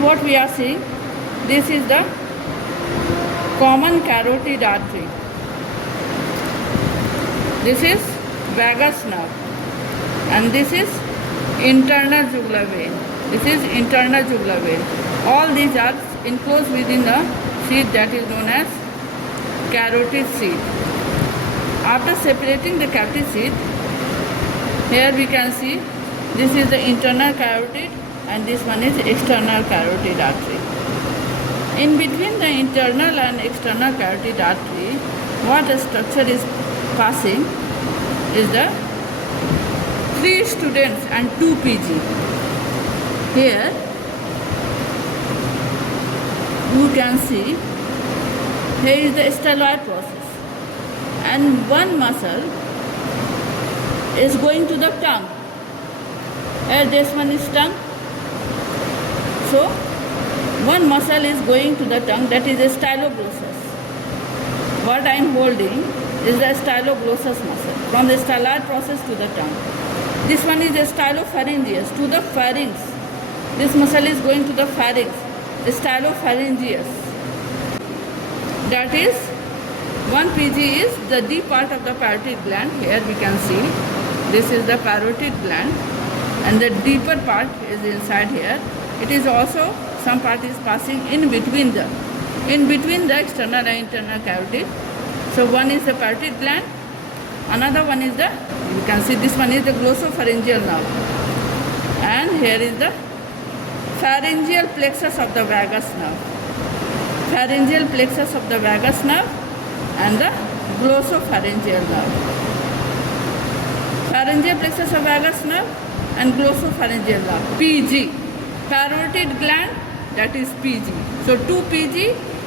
what we are seeing. This is the common carotid artery. This is vagus nerve, and this is internal jugular vein. This is internal jugular vein. All these are enclosed within the sheath that is known as carotid sheath. After separating the carotid sheath, here we can see this is the internal carotid and this one is external carotid artery. In between the internal and external carotid artery, what structure is passing is the 3 students and 2 PG. Here you can see here is the styloid process, and one muscle is going to the tongue. Here this one is tongue. So one muscle is going to the tongue, that is a styloglossus. What I am holding is the styloglossus muscle from the styloid process to the tongue. This one is the stylopharyngeus to the pharynx. This muscle is going to the pharynx, the stylopharyngeus. That is, one PG is the deep part of the parotid gland. Here we can see this is the parotid gland, and the deeper part is inside here. It is also some part is passing in between the external and internal carotid. So one is the parotid gland, another one is the, you can see this one is the glossopharyngeal nerve, and here is the pharyngeal plexus of the vagus nerve. Pharyngeal plexus of the vagus nerve and the glossopharyngeal nerve. Pharyngeal plexus of vagus nerve and glossopharyngeal nerve. PG. Parotid gland, that is PG. So 2 PG